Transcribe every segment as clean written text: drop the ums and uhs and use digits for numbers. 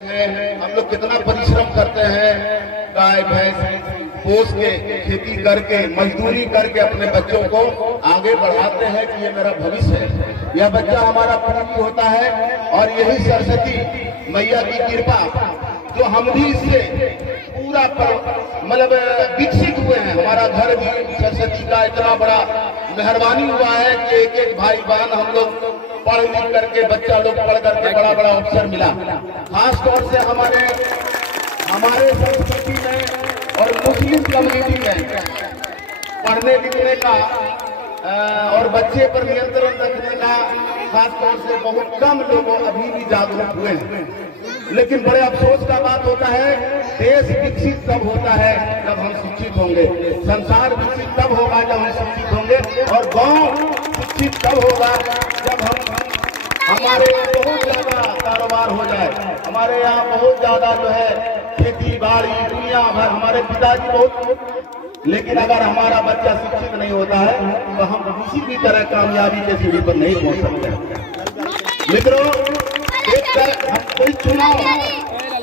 हम लोग कितना परिश्रम करते हैं, गाय भैंस पोस के, खेती करके, मजदूरी करके अपने बच्चों को आगे बढ़ाते हैं कि ये मेरा भविष्य है, यह बच्चा हमारा पूंजी होता है। और यही सरस्वती मैया की कृपा जो हम भी इससे पूरा मतलब विकसित हुए हैं। हमारा घर भी सरस्वती का इतना बड़ा मेहरबानी हुआ है कि एक एक भाई बहन हम लोग पढ़ लिख करके, बच्चा लोग पढ़ करके बड़ा बड़ा अवसर मिला। खास तौर से हमारे संस्कृति में और मुस्लिम कम्युनिटी में पढ़ने लिखने का और बच्चे पर नियंत्रण रखने का खास तौर से बहुत कम लोग अभी भी जागरूक हुए हैं। लेकिन बड़े अफसोस का बात होता है, देश विकसित तब होता है जब हम शिक्षित होंगे, संसार विकसित तब होगा जब हम शिक्षित होंगे, और गांव शिक्षित तब होगा जब हमारे यहाँ बहुत ज्यादा कारोबार हो जाए, हमारे यहाँ बहुत ज्यादा जो है खेती बाड़ी दुनिया भर, हमारे पिताजी बहुत। लेकिन अगर हमारा बच्चा शिक्षित नहीं होता है तो हम किसी भी तरह कामयाबी के सीढ़ी पर नहीं पहुंच सकते। मित्रों, एक तरह हम कोई चुनाव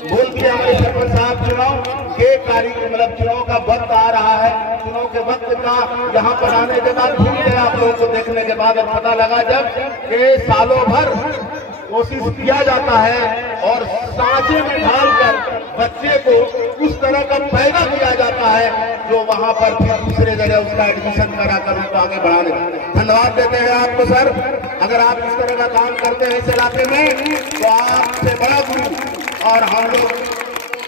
बोल दिया, हमारे सरपंच साहब चुनाव के कार्य मतलब चुनाव का वक्त आ रहा है। चुनाव के वक्त का यहाँ पर आने के बाद भूल गए आप लोगों को देखने के बाद पता लगा जब के सालों भर कोशिश किया जाता है और सांचे में ढालकर बच्चे को उस तरह का पैदा किया जाता है जो वहां पर फिर दूसरे जगह उसका एडमिशन कराकर उसको आगे बढ़ाने। धन्यवाद देते हैं आपको सर। अगर आप इस तरह का काम करते हैं इस इलाके में तो आपसे बड़ा गुरु, और हम लोग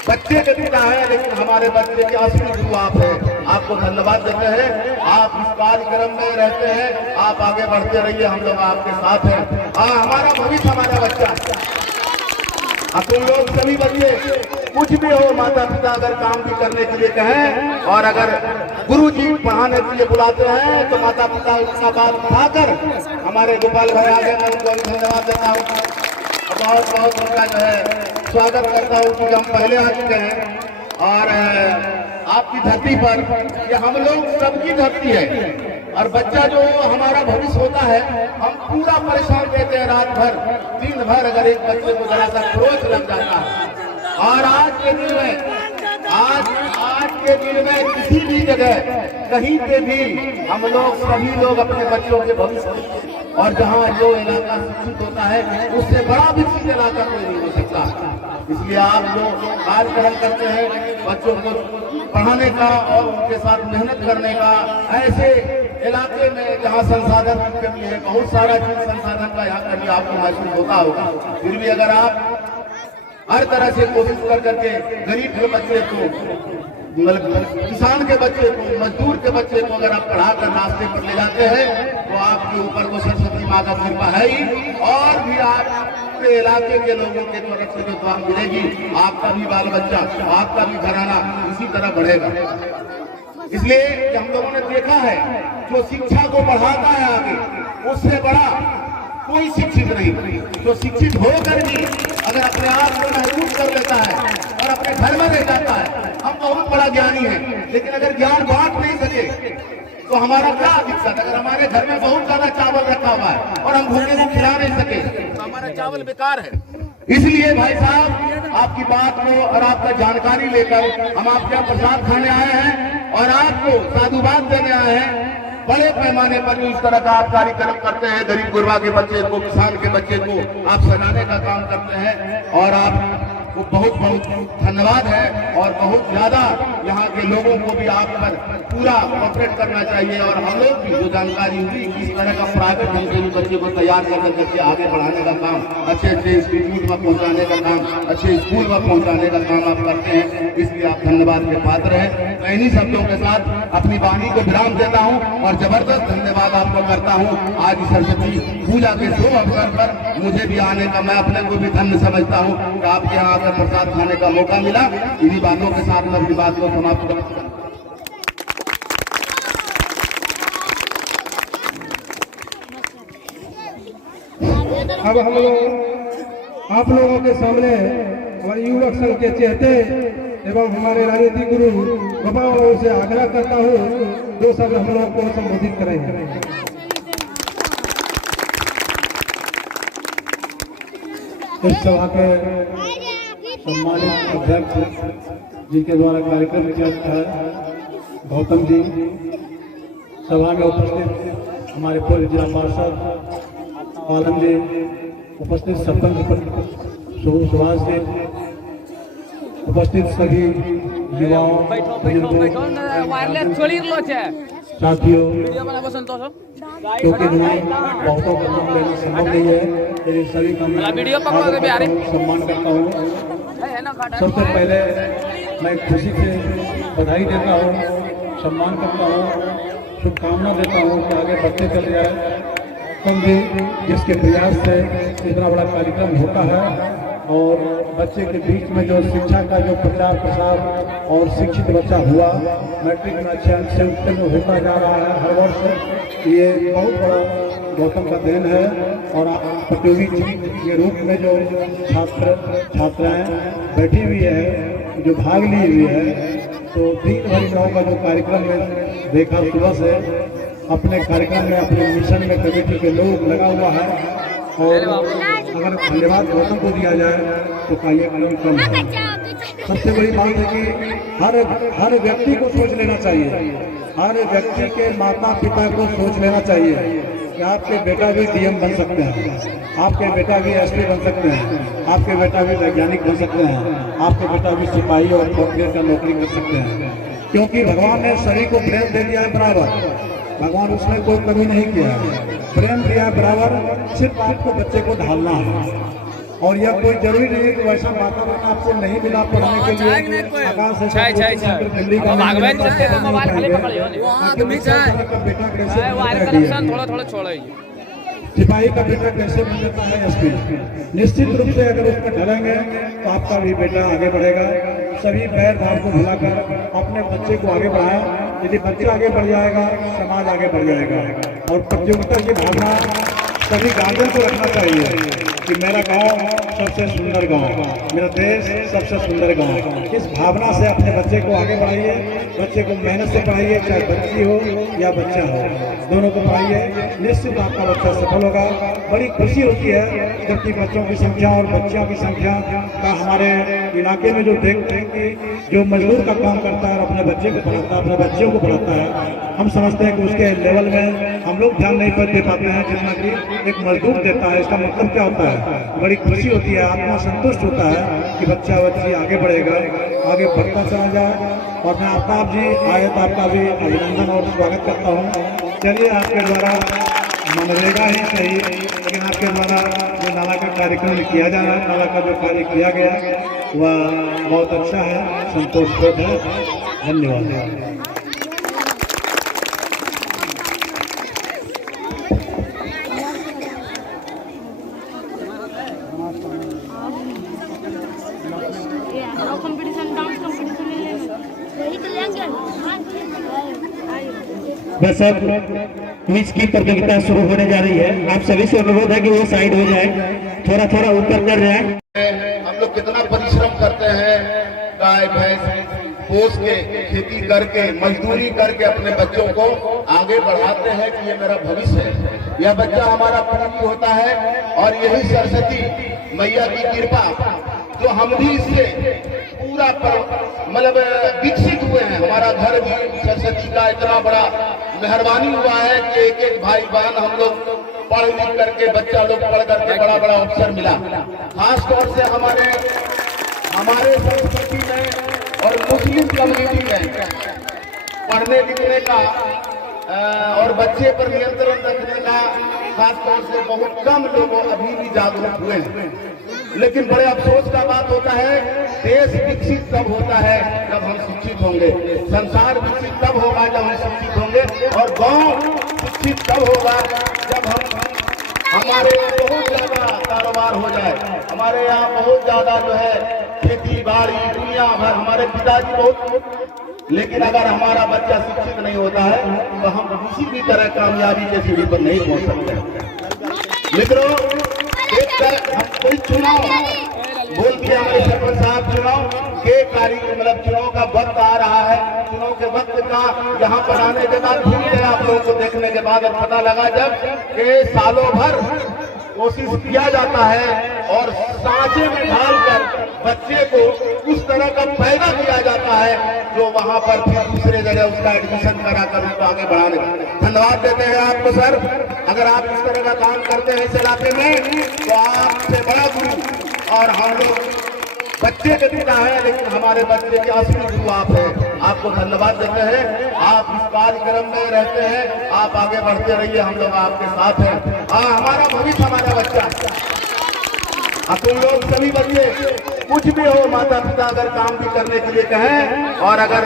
बच्चे के पिता है लेकिन हमारे बच्चे के असली गुरु आप हैं। आपको धन्यवाद देते हैं। आप इस कार्यक्रम में रहते हैं, आप आगे बढ़ते रहिए, हम लोग आपके साथ हैं। हमारा भविष्य हमारा बच्चा, तुम लोग सभी बच्चे कुछ भी हो, माता पिता अगर काम भी करने के लिए कहें और अगर गुरु जी पढ़ाने के लिए बुलाते हैं तो माता पिता उसका बात उठाकर, हमारे गोपाल भाई आगे मैं उनको धन्यवाद देता हूँ, बहुत बहुत उनका जो है स्वागत करता हूँ क्योंकि हम पहले आ चुके हैं। और आपकी धरती पर ये हम लोग सबकी धरती है, और बच्चा जो हमारा भविष्य होता है, हम पूरा परेशान रहते हैं रात भर दिन भर अगर एक बच्चे को जरा सा क्रोध लग जाता है। और आज के दिन में किसी भी जगह कहीं पे भी हम लोग सभी लोग अपने बच्चों के भविष्य, और जहाँ जो इलाका शिक्षित होता है उससे बड़ा विकसित इलाका कोई नहीं हो सकता। इसलिए आप जो कार्यक्रम करते हैं बच्चों को पढ़ाने का और उनके साथ मेहनत करने का, ऐसे इलाके में जहाँ संसाधन की कमी है, बहुत सारा चीज संसाधन का यहाँ कभी आपको महसूस होता होगा, फिर भी अगर आप हर तरह से कोशिश कर करके गरीब के बच्चे को, किसान के बच्चे को, मजदूर के बच्चे को अगर आप पढ़ाकर रास्ते पर ले जाते हैं तो आपके ऊपर वो सरस्वती माँ का कृपा है ही, और भी आप पूरे इलाके के लोगों के तरफ से जो दुआ मिलेगी, आपका भी बाल बच्चा, आपका भी घराना इसी तरह बढ़ेगा। इसलिए हम लोगों ने देखा है जो शिक्षा को बढ़ाता है आगे, उससे बड़ा कोई शिक्षित नहीं। जो शिक्षित होकर भी अगर अपने आप को महसूस कर लेता है और अपने घर में रह जाता है, हम बहुत बड़ा ज्ञानी है, लेकिन अगर ज्ञान बांट नहीं सके तो हमारा क्या दिक्कत। अगर हमारे घर में बहुत ज्यादा चावल रखा हुआ है और हम भूखे को खिला नहीं सके तो हमारा चावल बेकार है। इसलिए भाई साहब, आपकी बात को और आपका जानकारी लेकर हम आपके यहाँ प्रसाद खाने आए हैं और आपको साधुवाद देने आए हैं। बड़े पैमाने पर इस तरह का आप कार्यक्रम करते हैं, गरीब गुरबा के बच्चे को, किसान के बच्चे को आप सजाने का काम करते हैं, और आपको बहुत बहुत धन्यवाद है। और बहुत ज्यादा यहाँ के लोगों को भी आप पर पूरा कोऑपरेट करना चाहिए, और हम लोग भी जो जानकारी हुई इस तरह का प्राइवेट ढंग से बच्चे को तैयार कर करके आगे बढ़ाने का काम, अच्छे अच्छे इंस्टीट्यूट में पहुँचाने का काम, अच्छे स्कूल में पहुँचाने का काम आप करते हैं, इसलिए आप धन्यवाद के पात्र हैं। मैं इन्हीं शब्दों के साथ अपनी वाणी को विराम देता हूँ और जबरदस्त धन्यवाद आपको करता हूँ। आज सरस्वती पूजा के शुभ अवसर पर मुझे भी आने का, मैं अपने को भी धन्य समझता हूँ कि आपके यहाँ आकर प्रसाद खाने का मौका मिला। इन्हीं बातों के साथ मैं अपनी बात को समाप्त करता हूँ। अब हम लोग आप लोगों के सामने हमारे युवक संघ के चेहते एवं हमारे राजनीतिक गुरु बाबा से आग्रह करता हूँ जो सब हम लोग को संबोधित करेंगे। इस सभा के सम्मानित अध्यक्ष जी के द्वारा कार्यक्रम किया जाता है, गौतम जी, सभा में उपस्थित हमारे पूर्व जिला पार्षद आलम जी, उपस्थित सरपंच सुभाष जी, उपस्थित सभी युवाओं, साथियों, क्योंकि बहुतों का नाम लेना संभव नहीं है, लेकिन सभी का सम्मान करता हूँ। सबसे पहले मैं खुशी से बधाई देता हूँ, सम्मान करता हूँ, शुभकामना देता हूँ कि आगे बढ़ते चले जाए। तुम भी जिसके प्रयास से इतना बड़ा कार्यक्रम होता है और बच्चे के बीच में जो शिक्षा का जो प्रचार प्रसार और शिक्षित बच्चा हुआ, मैट्रिक में अच्छे अंक से उत्तीर्ण होता जा रहा है हर वर्ष, ये बहुत बड़ा गौतम का देन है। और प्रतियोगी के रूप में जो छात्र छात्राएं बैठी हुई है, जो भाग ली हुई है, तो दिन भर गाँव का जो कार्यक्रम में देखा सुबह से अपने कार्यक्रम में अपने मिशन में कमेटी के लोग लगा हुआ है। और अगर धन्यवाद गौतम को दिया जाए तो कार्य कम है। सबसे बड़ी बात है कि हर व्यक्ति को सोच लेना चाहिए, हर व्यक्ति के माता पिता को सोच लेना चाहिए कि आपके बेटा भी डीएम बन सकते हैं, आपके बेटा भी एसपी बन सकते हैं, आपके बेटा भी वैज्ञानिक बन सकते हैं, आपके बेटा भी सिपाही और फौजदार का नौकरी कर सकते हैं। क्योंकि भगवान ने सभी को प्रेम दे दिया है बराबर, भगवान उसमें कोई कमी नहीं किया है, प्रेम दिया बराबर, सिर्फ आपको बच्चे को ढालना है। और यह कोई जरूरी नहीं है कि वैसा वातावरण आपको नहीं मिला पढ़ने के लिए, आकाश से दिल्ली का सिपाही का बेटा कैसे बन जाता है एसपी। निश्चित रूप से अगर उसमें ढलेंगे तो आपका भी बेटा आगे बढ़ेगा। सभी पैर भाव को भुलाकर अपने बच्चे को आगे बढ़ाएं। यदि बच्चा आगे बढ़ जाएगा, समाज आगे बढ़ जाएगा। और प्रतियोगिता की भावना सभी गार्जियन को रखना चाहिए कि मेरा गांव सबसे सुंदर गांव, मेरा देश सबसे सुंदर गांव। इस भावना से अपने बच्चे को आगे बढ़ाइए, बच्चे को मेहनत से पढ़ाइए, चाहे बच्ची हो या बच्चा हो, दोनों को पढ़ाइए। निश्चित आपका बच्चा सफल होगा। बड़ी खुशी होती है जबकि बच्चों की संख्या और बच्चियों की संख्या का हमारे इलाके में जो देखते हैं कि जो मजदूर का काम करता है और अपने बच्चे को पढ़ाता है, अपने बच्चों को पढ़ाता है, हम समझते हैं कि उसके लेवल में हम लोग ध्यान नहीं दे पाते हैं जितना कि एक मजदूर देता है। इसका मतलब क्या होता है? बड़ी खुशी होती है, आत्मा संतुष्ट होता है कि बच्चा बच्ची आगे बढ़ेगा, आगे बढ़ता चला जाए। और मैं आफ्ताब जी आए तो आपका भी अभिनंदन और स्वागत करता हूँ। चलिए, आपके द्वारा मनरेगा ही सही, लेकिन आपके द्वारा जो नाला का कार्यक्रम किया जा रहा है, नाला का जो कार्य किया गया वह बहुत अच्छा है, संतोषप्रद है। धन्यवाद। बस अब क्विज की प्रतियोगिता शुरू होने जा रही है। आप सभी से अनुरोध है कि वो साइड हो जाए, थोड़ा थोड़ा ऊपर कर जाए। हम लोग कितना परिश्रम करते हैं, गाय भैंस पोस के, खेती करके, मजदूरी करके अपने बच्चों को आगे बढ़ाते हैं कि ये मेरा भविष्य है, यह बच्चा हमारा पूंजी होता है। और यही सरस्वती मैया की कृपा, जो हम भी इससे पूरा मतलब विकसित हुए हैं। हमारा घर भी सरस्वती का इतना बड़ा मेहरबानी हुआ है कि एक एक भाई बहन हम लोग पढ़ लिख करके, बच्चा लोग पढ़ करके बड़ा बड़ा अवसर मिला। खास तौर से हमारे संस्कृति में और मुस्लिम कम्युनिटी में पढ़ने लिखने का और बच्चे पर नियंत्रण रखने का खास तौर से बहुत कम लोग अभी भी जागरूक हुए हैं। लेकिन बड़े अफसोस का बात होता है, देश विकसित तब होता है जब हम शिक्षित होंगे, संसार विकसित तब होगा जब हम शिक्षित होंगे, और गांव शिक्षित तब होगा जब हमारे यहाँ बहुत ज्यादा कारोबार हो जाए। हमारे यहाँ बहुत ज्यादा जो है खेती बाड़ी दुनिया भर, हमारे पिताजी बहुत, लेकिन अगर हमारा बच्चा शिक्षित नहीं होता है तो हम किसी भी तरह कामयाबी के सीढ़ी पर नहीं पहुंच सकते। मित्रों, कोई चुनाव बोल दिया हमारे सरपंच साहब, चुनाव के कार्य मतलब चुनाव का वक्त आ रहा है। चुनाव के वक्त का यहाँ पर आने के बाद भूल गए आप लोगों को देखने के बाद और पता लगा जब कि सालों भर कोशिश किया जाता है और सांचे में ढालकर बच्चे को उस तरह का पैदा किया जाता है जो वहां पर फिर दूसरे जगह उसका एडमिशन कराकर उसको आगे बढ़ाने। धन्यवाद देते हैं आपको सर। अगर आप इस तरह का काम करते हैं इस इलाके में तो आपसे बड़ा गुरु, और हम लोग बच्चे के पिता है लेकिन हमारे बच्चे के असली गुरु आप हैं। आपको धन्यवाद देते हैं। आप इस कार्यक्रम में रहते हैं, आप आगे बढ़ते रहिए, हम लोग आपके साथ हैं। हमारा भविष्य हमारा बच्चा। तुम लोग सभी बच्चे कुछ भी हो, माता पिता अगर काम भी करने के लिए कहें और अगर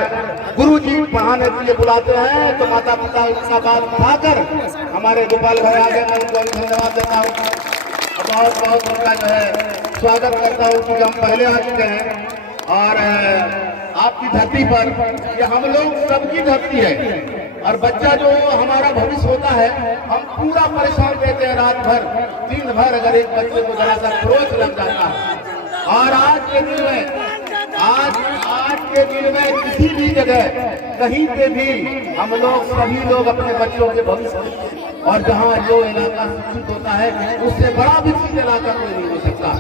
गुरुजी पढ़ाने के लिए बुलाते हैं तो माता पिता उसका बात उठाकर हमारे गोपाल भाई आगे मैं उनको धन्यवाद देता हूँ, बहुत बहुत उनका जो है स्वागत करता हूँ क्योंकि हम पहले आ चुके हैं। और आपकी धरती पर ये हम लोग सबकी धरती है और बच्चा जो हमारा भविष्य होता है हम पूरा परेशान रहते हैं रात भर दिन भर अगर एक बच्चे को जरा सा क्रोध लग जाता है। और आज के दिन में किसी भी जगह कहीं पे भी हम लोग सभी लोग अपने बच्चों के भविष्य और जहाँ जो इलाका शिक्षित होता है उससे बड़ा विकसित इलाका कोई नहीं हो सकता।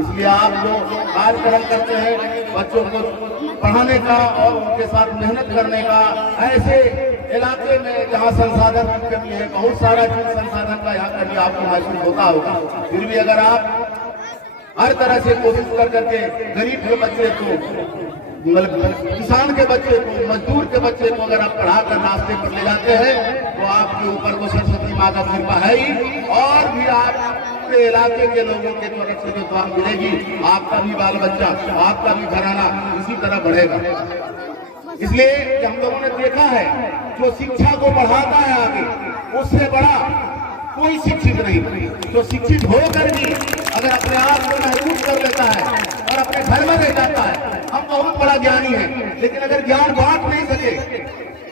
इसलिए आप जो कार्यक्रम करते हैं बच्चों को पढ़ाने का और उनके साथ मेहनत करने का, ऐसे इलाके में जहाँ संसाधन की कमी है, बहुत सारा चीज संसाधन का यहाँ कभी आपको महसूस होता होगा, फिर भी अगर आप हर तरह से कोशिश कर करके गरीब के बच्चे को, किसान के बच्चे को, मजदूर के बच्चे को अगर आप पढ़ाकर रास्ते पर ले जाते हैं तो आपके ऊपर वो सरस्वती माँ का कृपा है ही, और भी आप पूरे इलाके के लोगों के तरफ से जो दुआ मिलेगी, आपका भी बाल बच्चा, आपका भी घराना इसी तरह बढ़ेगा। इसलिए हम लोगों ने देखा है जो शिक्षा को बढ़ाता है आगे उससे बड़ा कोई शिक्षित नहीं। जो शिक्षित होकर भी अगर अपने आप को महसूस कर लेता है और अपने घर में रह जाता है, हम बहुत बड़ा ज्ञानी हैं, लेकिन अगर ज्ञान बांट नहीं सके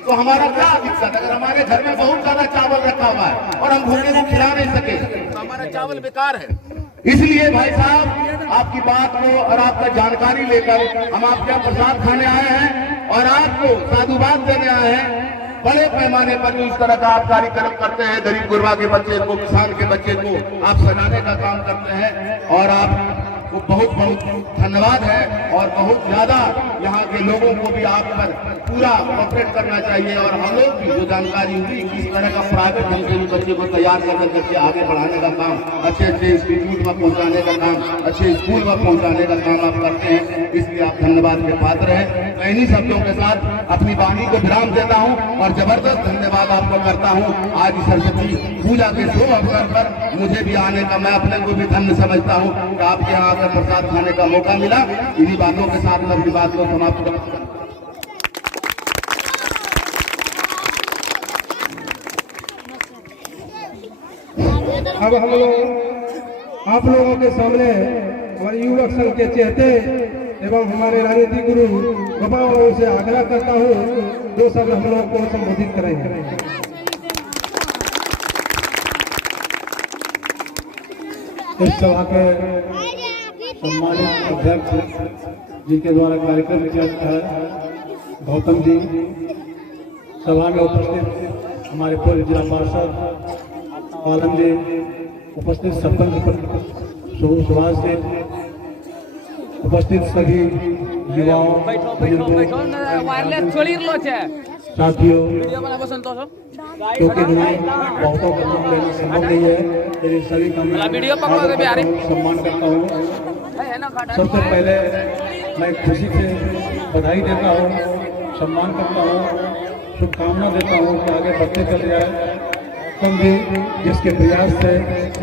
तो हमारा क्या दिक्कत। अगर हमारे घर में बहुत ज्यादा चावल रखा हुआ है और हम भूखे को खिला नहीं सके तो हमारा चावल बेकार है। इसलिए भाई साहब आपकी बात को और आपका जानकारी लेकर हम आपके यहाँ प्रसाद खाने आए हैं और आपको साधुवाद देने आए हैं। बड़े पैमाने पर जो इस तरह का आप कार्यक्रम करते हैं, गरीब गुरबा के बच्चे को, किसान के बच्चे को आप सजाने का काम करते हैं और आपको बहुत बहुत धन्यवाद है। और बहुत ज्यादा यहाँ के लोगों को भी आप पर पूरा कोऑपरेट करना चाहिए और हम लोग भी जो जानकारी हुई किस तरह का प्राइवेट ढंग से भी बच्चे को तैयार करके आगे बढ़ाने का काम, अच्छे अच्छे इंस्टीट्यूट में पहुँचाने का काम, अच्छे स्कूल में पहुँचाने का काम आप करते हैं, इसलिए आप धन्यवाद के पात्र हैं। मैं इन्हीं शब्दों के साथ अपनी वाणी को विराम देता हूँ और जबरदस्त धन्यवाद आपको करता हूँ। आज सरस्वती पूजा के शुभ अवसर पर मुझे भी आने का, मैं अपने को भी धन्य समझता हूँ कि आपके यहाँ आकर प्रसाद खाने का मौका मिला। इन्हीं बातों के साथ मैं अपनी बात को समाप्त करता हूँ। अब हम लोग आप लोगों के सामने हमारे युवक संघ के चेहते एवं हमारे राजनीतिक गुरु गोपाल से आग्रह करता हूँ दो शब्द हम लोग को संबोधित करेंगे। इस सभा के सम्मानित अध्यक्ष जी के द्वारा कार्यक्रम किया गया है, गौतम जी, सभा में उपस्थित हमारे पूर्व जिला पार्षद आलम जी, उपस्थित सरपंच सुभाष जी, उपस्थित सभी युवाओं, साथियों, क्योंकि बहुतों का नाम लेना संभव नहीं है, लेकिन सभी का सम्मान करता हूँ। सबसे पहले मैं खुशी से बधाई देता हूँ, सम्मान करता हूँ, शुभकामना देता हूँ कि आगे बढ़ते चले जाए। जी जिसके प्रयास से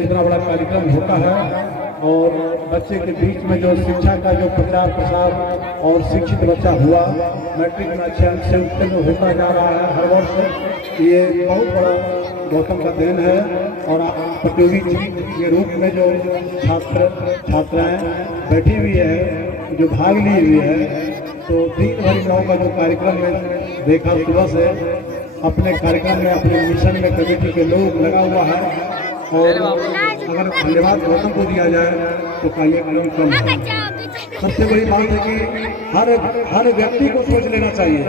इतना बड़ा कार्यक्रम होता है और बच्चे के बीच में जो शिक्षा का जो प्रचार प्रसार और शिक्षित बच्चा हुआ, मैट्रिक में अच्छे अंक से उत्तीर्ण होता जा रहा है हर वर्ष, ये बहुत बड़ा गौतम का देन है। और प्रतियोगी के रूप में जो छात्र छात्राएं बैठी हुई है, जो भाग ली हुई है, तो दिन भर गाँव का जो कार्यक्रम में देखा सुबह से अपने कार्यक्रम में, अपने मिशन में कमेटी के लोग लगा हुआ है। और अगर धन्यवाद गौतम को दिया जाए तो कार्यक्रम कम है। सबसे बड़ी बात है कि हर व्यक्ति को सोच लेना चाहिए,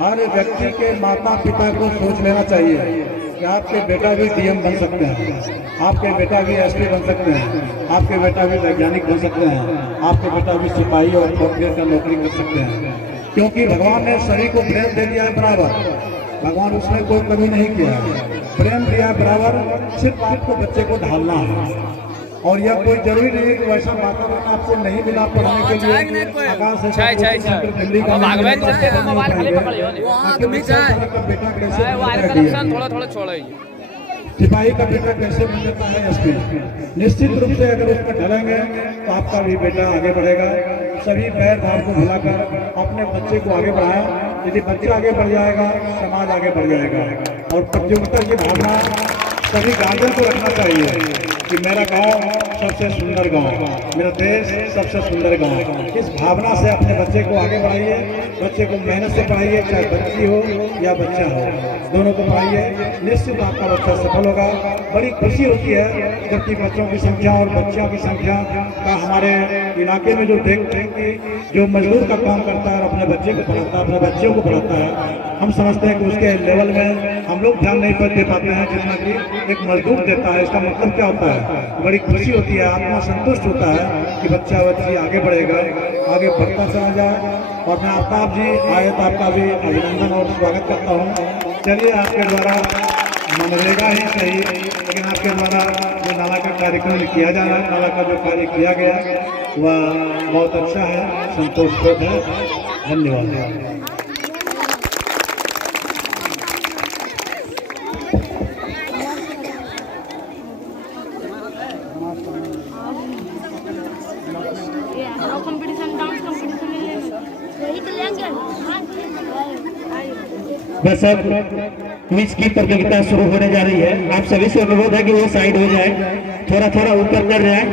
हर व्यक्ति के माता पिता को सोच लेना चाहिए कि आपके बेटा भी डीएम बन सकते हैं, आपके बेटा भी एसपी बन सकते हैं, आपके बेटा भी वैज्ञानिक बन सकते हैं, आपके बेटा भी सिपाही और फौजियों का नौकरी कर सकते हैं, क्योंकि भगवान ने सभी को प्रेम दे दिया है बराबर। भगवान उसमें कोई कमी नहीं किया है, प्रेम दिया है बराबर। सिर्फ आपको बच्चे को ढालना है, और यह कोई जरूरी नहीं है कि वैसा वातावरण आपको नहीं मिला पढ़ने के लिए। आकाश से दिल्ली का बेटा सिपाही का बेटा कैसे बन जाता है एसपी। निश्चित रूप से अगर उसमें ढलेंगे तो आपका भी बेटा आगे बढ़ेगा। सभी पैर भाव को भुलाकर अपने बच्चे को आगे बढ़ाएं। यदि बच्चा आगे बढ़ जाएगा, समाज आगे बढ़ जाएगा। और प्रतियोगिता की भावना सभी गार्जियन को रखना चाहिए कि मेरा गांव सबसे सुंदर गांव, मेरा देश सबसे सुंदर गांव। इस भावना से अपने बच्चे को आगे बढ़ाइए, बच्चे को मेहनत से पढ़ाइए, चाहे बच्ची हो या बच्चा हो, दोनों को पढ़ाइए। निश्चित आपका बच्चा सफल होगा। बड़ी खुशी होती है जबकि बच्चों की संख्या और बच्चियों की संख्या का हमारे इलाके में जो देखते हैं कि जो मजदूर का काम करता है और अपने बच्चे को पढ़ाता है, अपने बच्चों को पढ़ाता है, हम समझते हैं कि उसके लेवल में हम लोग ध्यान नहीं दे पाते हैं जितना कि एक मजदूर देता है। इसका मतलब क्या होता है? बड़ी खुशी होती है, आत्मा संतुष्ट होता है कि बच्चा बच्ची आगे बढ़ेगा, आगे बढ़ता चला जाए। और मैं आफ्ताब जी आए तो आपका भी अभिनंदन और स्वागत करता हूँ। चलिए, आपके द्वारा मनरेगा ही सही, लेकिन आपके द्वारा जो नाला का कार्यक्रम किया जा रहा है, नाला का जो कार्य किया गया वह बहुत अच्छा है, संतोषप्रद है। धन्यवाद। बस अब क्विज की प्रतियोगिता शुरू होने जा रही है। आप सभी से अनुरोध है कि वो साइड हो जाए, थोड़ा थोड़ा ऊपर कर जाए।